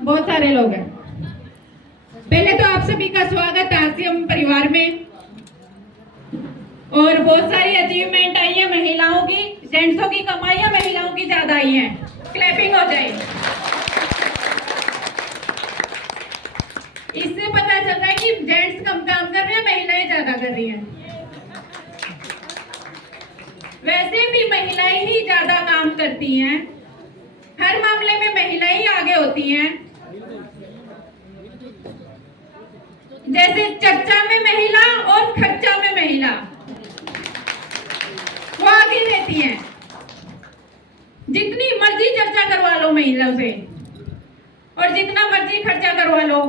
बहुत सारे लोग हैं। पहले तो आप सभी का स्वागत है आसियम परिवार में। और बहुत सारी अचीवमेंट आई है महिलाओं की, जेंट्सों की कमाइयां महिलाओं की ज्यादा आई हैं। क्लैपिंग हो जाए। इससे पता चल रहा है कि जेंट्स कम काम कर रहे हैं, महिलाएं ज्यादा कर रही हैं। वैसे भी महिलाएं ही ज्यादा काम करती हैं, हर मामले में महिलाएं ही आगे होती हैं। जैसे चर्चा में महिला और खर्चा में महिला, वो आगे रहती हैं। जितनी मर्जी चर्चा करवा लो महिला से और जितना मर्जी खर्चा करवा लो,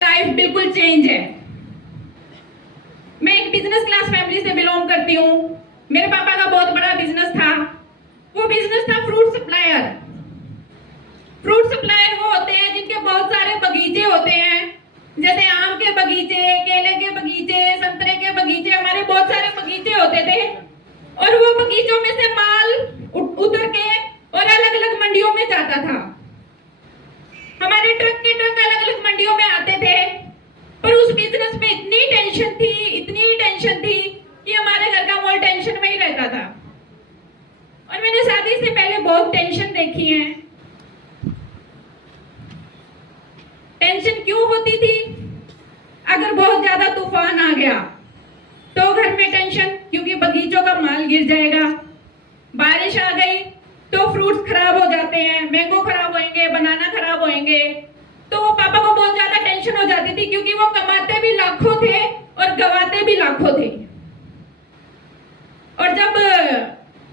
लाइफ बिल्कुल चेंज है। मैं एक बिजनेस क्लास फैमिली से बिलोंग करती हूँ। मेरे पापा का बहुत बड़ा बिजनेस था। वो बिजनेस था फ्रूट सप्लायर। फ्रूट सप्लायर वो होते हैं जिनके बहुत सारे बगीचे होते हैं, जैसे आम के बगीचे, केले के बगीचे, संतरे के बगीचे। हमारे बहुत सारे बगीचे होते थे और वो बगीचों में से माल उतर के और अलग अलग मंडियों में जाता था। हमारे ट्रक के ट्रक अलग अलग मंडियों में आते थे। पर उस बिजनेस में इतनी टेंशन थी कि हमारे घर का माल टेंशन में ही रहता था। और मैंने शादी से पहले बहुत टेंशन देखी है। टेंशन क्यों होती थी? अगर बहुत ज्यादा तूफान आ गया तो घर में टेंशन, क्योंकि बगीचों का माल गिर जाएगा। बारिश आ गई तो फ्रूट्स खराब हो जाते हैं, मैंगो खराब होंगे, बनाना खराब होंगे। तो वो पापा को बहुत ज्यादा टेंशन हो जाती थी, क्योंकि वो कमाते भी लाखों थे और गवाते भी लाखों थे। और जब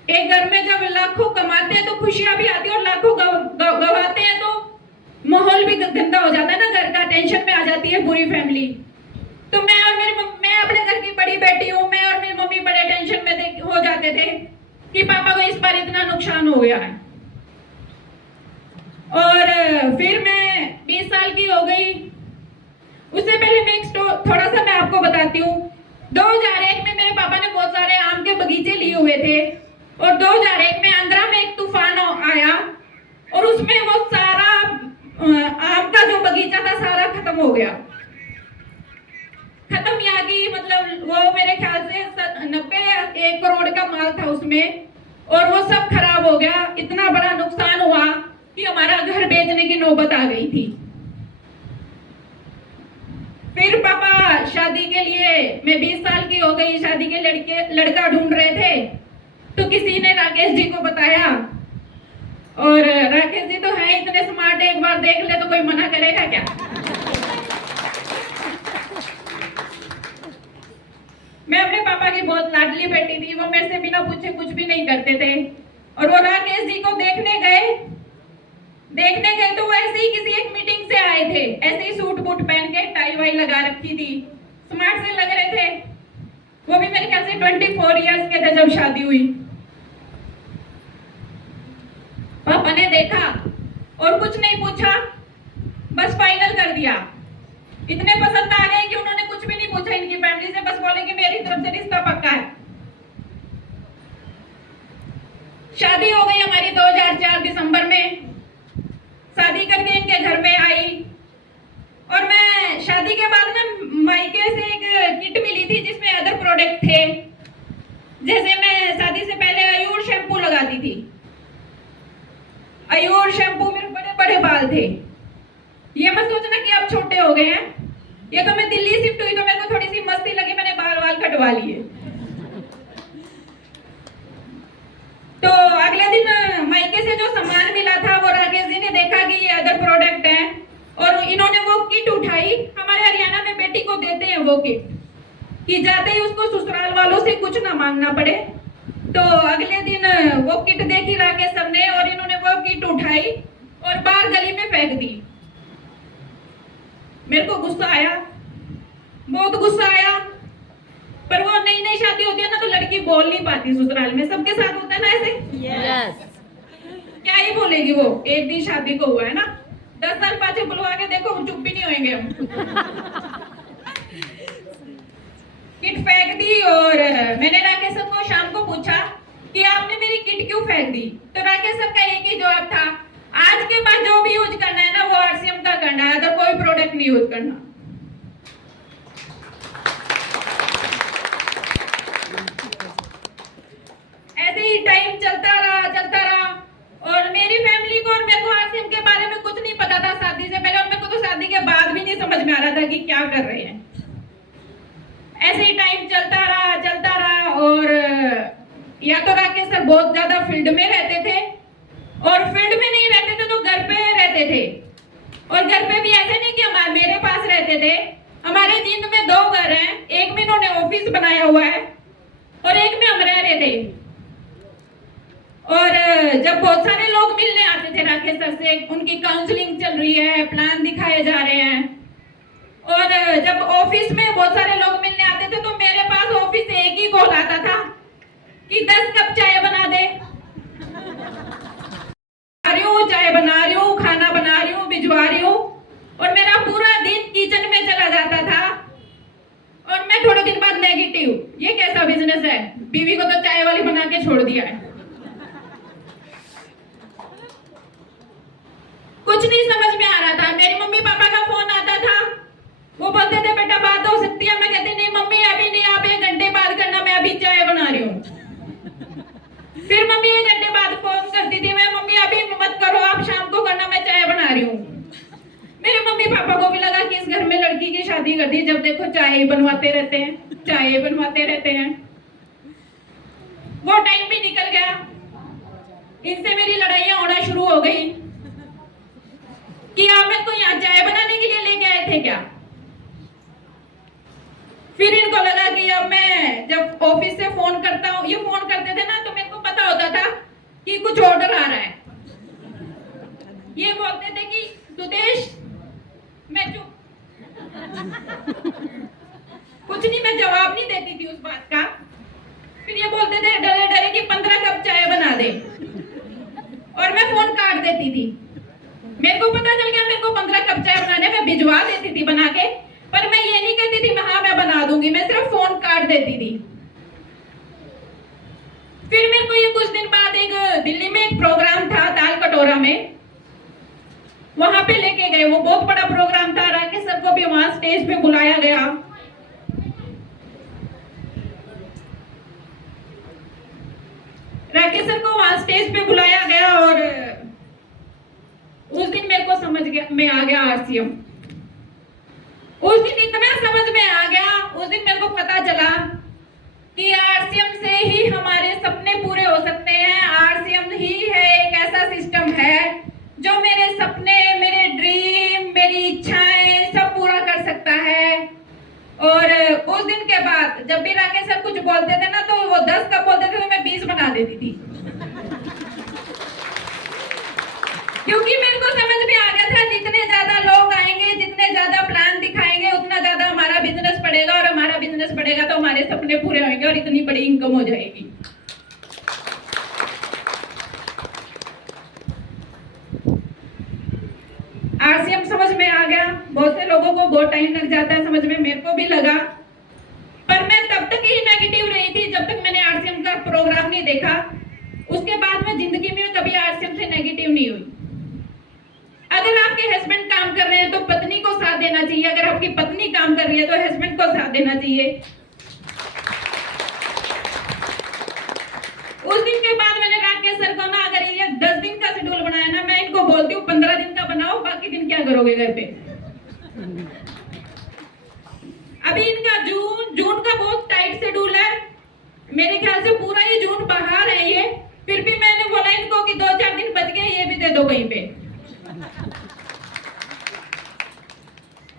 एक घर में जब लाखों कमाते हैं तो खुशियां भी आती है, और लाखों गवाते हैं तो माहौल भी गंदा हो जाता है ना घर का, टेंशन में आ जाती है पूरी फैमिली। तो मैं अपने घर की बड़ी बेटी हूँ। मैं और मेरी मम्मी बड़े टेंशन में हो जाते थे कि पापा को इस बार इतना नुकसान हो गया है। और फिर मैं 20 साल की हो गई। उससे पहले मैं थोड़ा सा मैं आपको बताती हूँ। 2001 में मेरे पापा ने बहुत सारे आम के बगीचे लिए हुए थे और 2001 में आंध्रा में एक तूफान आया और उसमें वो सारा आम का जो बगीचा था सारा खत्म हो गया। खत्म यहाँ की मतलब वो मेरे ख्याल से 90-1 करोड़ का माल था उसमें, और वो सब खराब हो गया। इतना बड़ा नुकसान हुआ कि हमारा घर बेचने की नौबत आ गई थी। फिर पापा शादी के लिए, मैं 20 साल की हो गई, शादी के लड़का ढूंढ रहे थे तो किसी ने राकेश जी को बताया। और राकेश जी तो हैं इतने स्मार्ट, एक बार देख ले तो कोई मना करेगा क्या? मैं अपने पापा की बहुत लाडली बेटी थी। वो मेरे से बिना पूछे कुछ भी नहीं करते थे। और वो राकेश जी को देखने गए तो वो ऐसे ही किसी एक मीटिंग से आए थे, ऐसे ही सूट बूट पहन के, टाई वाई लगा रखी थी, स्मार्ट से लग रहे थे। वो भी मेरे ख्याल से 24 इयर्स के थे जब शादी हुई। पापा ने देखा और कुछ नहीं पूछा, बस फाइनल कर दिया। इतने पसंद आ गए कि उन्होंने कुछ भी नहीं पूछा इनकी फैमिली से, बस बोले कि मेरी तरफ से रिश्ता पक्का है। शादी हो गई हमारी 2004 दिसंबर में। शादी करके इनके घर में आई और मैं शादी के बाद ना मायके से एक किट मिली थी जिसमें अदर प्रोडक्ट थे। जैसे मैं शादी से पहले आयुर शैम्पू लगाती थी। आयुर शैम्पू, मेरे बड़े बड़े बाल थे। ये मत सोचना कि अब छोटे हो गए हैं। ये तो मैं दिल्ली शिफ्ट हुई तो मेरे को थोड़ी सी मस्ती लगी, मैंने बाल कटवा लिए। तो अगले दिन मायके से जो सामान मिला था वो राकेश जी ने देखा कि ये अदर प्रोडक्ट है और इन्होंने वो किट उठाई। हमारे हरियाणा में बेटी को देते हैं वो किट कि जाते ही उसको ससुराल वालों से कुछ ना मांगना पड़े। तो अगले दिन वो किट देखी राकेश सर ने और इन्होंने वो किट उठाई और बाहर गली में फेंक दी। मेरे को गुस्सा आया, बहुत गुस्सा आया। पर वो नई शादी होती है ना तो लड़की बोल नहीं पाती ससुराल में, सबके साथ होता है ना ऐसे। yes. क्या ही बोलेगी वो, एक दिन शादी को हुआ है ना, 10 साल पाछे बुलवा के देखो चुप भी नहीं होंगे हम। किट फेंक दी और मैंने राकेश सर को शाम को पूछा कि आपने मेरी किट क्यों फेंक दी? तो राकेश सर का एक ही जवाब था, आज के बाद जो भी यूज करना है ना वो आरसीएम का करना है, अदर कोई प्रोडक्ट नहीं यूज करना। ऐसे ही टाइम चलता रहा और मेरी फैमिली को और मेरे को आरसीएम के बारे में कुछ नहीं पता था शादी से पहले, और मेरे को तो शादी के बाद भी नहीं समझ में आ रहा था कि क्या कर रहे हैं। ऐसे ही टाइम चलता रहा और या तो राकेश सर बहुत ज्यादा फील्ड में रहते थे, और फील्ड में नहीं रहते थे तो घर पे रहते थे। और घर पे भी ऐसे नहीं कि मेरे पास रहते थे, हमारे जींद में 2 घर हैं, एक में इन्होंने ऑफिस बनाया हुआ है और एक में हम रह रहे थे। और जब बहुत सारे लोग मिलने आते थे राकेश सर से, उनकी काउंसलिंग चल रही है, प्लान दिखाए जा रहे हैं, और जब ऑफिस में बहुत सारे लोग मिलने आते थे तो मेरे पास ऑफिस से एक ही कॉल आता था कि 10 कप चाय बना दे, चाय बना रही हूँ, खाना बना रही हूँ, भिजवा रही हूँ। और मेरा पूरा दिन किचन में चला जाता था और मैं थोड़े दिन बाद नेगेटिव, ये कैसा बिजनेस है, बीवी को तो चाय वाली बना के छोड़ दिया है। कुछ नहीं समझ में आ रहा था। मेरी मम्मी पापा का फोन आता था, वो बोलते थे बेटा बात हो सकती है, मैं कहती नहीं मम्मी अभी नहीं, आप 1 घंटे बाद करना, मैं अभी चाय बना रही हूँ। फिर मम्मी 1 घंटे बाद फोन करती थी, मैं मम्मी अभी मत करो, आप शाम को करना, मैं चाय बना रही हूँ। मेरे मम्मी पापा को भी लगा कि इस घर में लड़की की शादी कर दी, जब देखो चाय बनवाते रहते हैं। वो टाइम भी निकल गया, इनसे मेरी लड़ाइयाँ होना शुरू हो गई कि आप मेरे को यहाँ चाय बनाने के लिए लेके आए थे क्या। फिर इनको लगा कि अब मैं जब ऑफिस से फोन करता हूँ, ये फोन करते थे ना तो मेरे को पता होता था कि कुछ ऑर्डर आ रहा है। ये बोलते थे कि सुदेश, मैं चुप, कुछ नहीं, मैं जवाब नहीं देती थी उस बात का। फिर ये बोलते थे डरे कि 15 कप चाय बना दे, और मैं फोन काट देती थी। मेरे को पता चल गया मेरे को 15 कप चाय बनाने, मैं भिजवा देती थी बना के, पर मैं ये नहीं कहती थी हाँ मैं बना दूंगी, मैं सिर्फ फोन काट देती थी। फिर मेरे को ये कुछ दिन बाद एक दिल्ली में एक प्रोग्राम था दाल कटोरा में, वहां पे लेके गए। वो बहुत बड़ा प्रोग्राम था, राकेश सर को भी वहां स्टेज पे बुलाया गया। राकेश सर को वहां स्टेज पे बुलाया गया और उस दिन मेरे को समझ में आ गया आरसीएम। उस दिन इतना समझ में आ गया, उस दिन मेरे को पता चला कि आरसीएम से ही हमारे सपने पूरे हो सकते हैं। आरसीएम ही है एक ऐसा सिस्टम है जो मेरे सपने, मेरे ड्रीम, मेरी इच्छाएं सब पूरा कर सकता है। और उस दिन के बाद जब भी राकेश सर कुछ बोलते थे ना तो वो 10 कप बोलते थे तो मैं 20 बना देती थी, क्योंकि मेरे को समझ में आ गया था जितने ज्यादा लोग आएंगे, जितने ज्यादा प्लान दिखाएंगे, उतना ज्यादा हमारा बिजनेस बढ़ेगा, और हमारा बिजनेस बढ़ेगा तो हमारे सपने पूरे होंगे और इतनी बड़ी इनकम हो जाएगी। आरसीएम समझ में आ गया। बहुत से लोगों को बहुत टाइम लग जाता है समझ में, मेरे को भी लगा, पर मैं तब तक ही नेगेटिव रही थी जब तक मैंने आरसीएम का प्रोग्राम नहीं देखा। उसके बाद मैं जिंदगी में कभी आरसीएम से नेगेटिव नहीं हुई। अगर आपके हस्बैंड काम कर रहे हैं तो पत्नी को साथ देना चाहिए, अगर आपकी पत्नी काम कर रही है तो हस्बैंड को साथ देना चाहिए। उस दिन के बाद मैंने राकेश सर को ना, अगर ये 10 दिन का शेड्यूल बनाया ना, मैं इनको बोलती हूँ 15 दिन का बनाओ, बाकी दिन क्या करोगे घर पे। अभी इनका जून का बहुत टाइट शेड्यूल है, मेरे ख्याल से पूरा ही जून बाहर है ये। फिर भी मैंने बोला इनको कि 2-4 दिन बच गए, ये भी दे दो कहीं पे।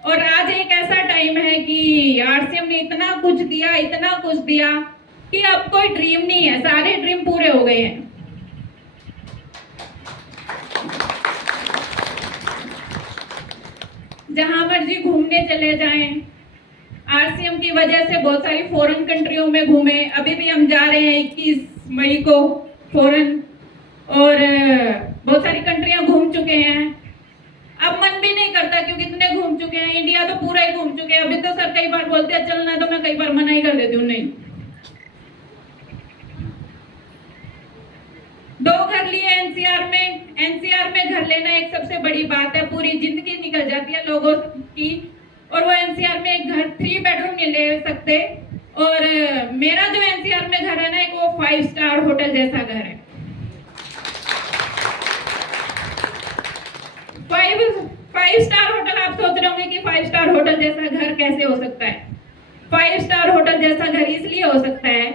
और आज एक ऐसा टाइम है कि आरसीएम ने इतना कुछ दिया कि अब कोई ड्रीम नहीं है, सारे ड्रीम पूरे हो गए हैं। जहां मर्जी घूमने चले जाएं, आरसीएम की वजह से बहुत सारी फॉरेन कंट्रियों में घूमे। अभी भी हम जा रहे हैं 21 मई को फॉरेन, और बहुत सारी कंट्रियां घूम चुके हैं। अब मन भी नहीं करता क्योंकि इतने घूम चुके हैं, इंडिया तो पूरा ही घूम चुके हैं। अभी तो सर कई बार बोलते हैं चलना, तो मैं कई बार मना ही कर देती हूँ, नहीं। 2 घर लिए एनसीआर में घर फाइव स्टार होटल, आप सोच रहे होंगे कि 5 स्टार होटल जैसा घर कैसे हो सकता है। 5 स्टार होटल जैसा घर इसलिए हो सकता है,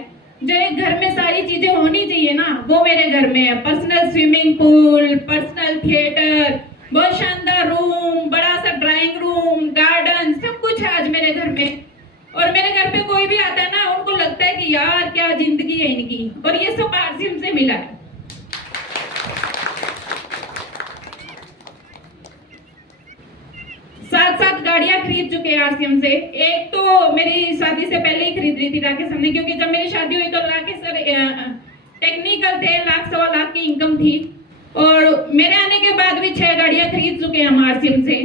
जो एक घर में सारी चीजें होनी चाहिए ना, वो मेरे घर में है। Personal swimming pool, personal theatre, बहुत शानदार रूम, बड़ा सा ड्राइंग रूम, गार्डन, सब कुछ है आज मेरे घर में। और मेरे घर पे कोई भी आता है ना, उनको लगता है कि यार क्या जिंदगी है इनकी, और ये सब आरसीएम से मिला है। सात सात गाड़ियां खरीद चुके हैं आरसीएम से। एक तो मेरी शादी से पहले ही खरीद ली थी राकेश सर ने, क्योंकि जब मेरी शादी हुई तो राकेश सर टेक्निकल थे, 1 सवा लाख की इनकम थी। और मेरे आने के बाद भी 6 गाड़ियां खरीद चुके हैं हम आरसीएम से।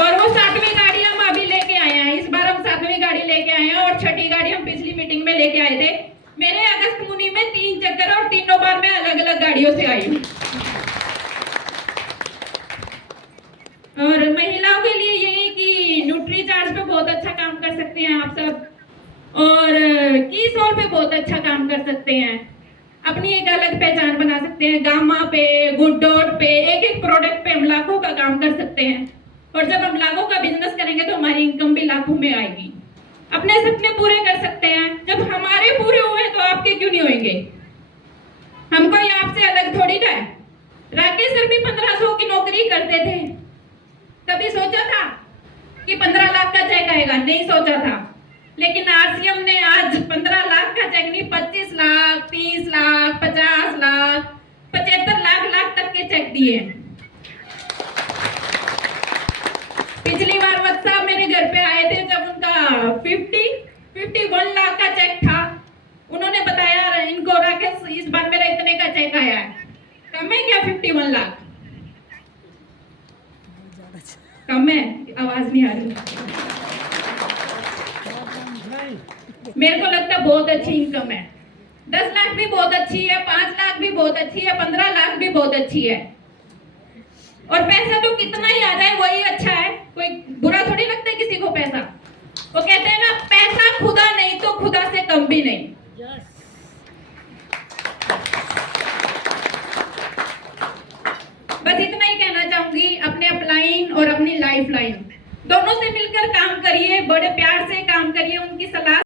और वो 7वीं गाड़ी हम अभी लेके आए हैं, इस बार हम 7वीं गाड़ी लेके आए हैं, और 6ठी गाड़ी हम पिछली मीटिंग में लेके आए थे। मेरे अगस्त मुनि में 3 चक्कर, और तीनों बार मैं अलग अलग गाड़ियों से आई हूँ। और महिलाओं के लिए यही कि न्यूट्री चार्ज पे बहुत अच्छा काम कर सकते हैं आप सब, और कीसोर पे बहुत अच्छा काम कर सकते हैं, अपनी एक अलग पहचान बना सकते हैं। गामा पे, गुड डॉट पे, एक एक प्रोडक्ट पे हम लाखों का काम कर सकते हैं। और जब हम लाखों का बिजनेस करेंगे तो हमारी इनकम भी लाखों में आएगी। अपने सपने पूरे कर सकते हैं। जब हमारे पूरे हुए तो आपके क्यों नहीं होंगे? हम कोई आपसे अलग थोड़ी ना है। राकेश सर भी 1500 की नौकरी करते थे। कभी सोचा था कि 15 लाख का चेक आएगा? नहीं सोचा था। लेकिन आरसीएम ने आज 15 लाख का चेक नहीं, 25 लाख, 30 लाख, 50 लाख, 75 लाख तक के चेक दिए। पिछली बार वत्स साहब मेरे घर पे आए थे, जब उनका 51 लाख का चेक था। उन्होंने बताया इनको, राकेश इस बार मेरा इतने का चेक आया है। कम है क्या 51 लाख? कम है? आवाज नहीं आ रही। मेरे को लगता है बहुत अच्छी इनकम है। 10 लाख भी बहुत अच्छी है, 5 लाख भी बहुत अच्छी है, 15 लाख भी बहुत अच्छी है। और पैसा तो कितना ही आ जाए वही अच्छा है। कोई बुरा थोड़ी लगता है किसी को पैसा। वो कहते हैं ना, पैसा खुदा नहीं तो खुदा से कम भी नहीं। बस इतना ही कहना चाहूंगी। अपने अपलाइन और अपनी लाइफ लाइन दोनों से मिलकर काम करिए, बड़े प्यार से काम करिए, उनकी सलाह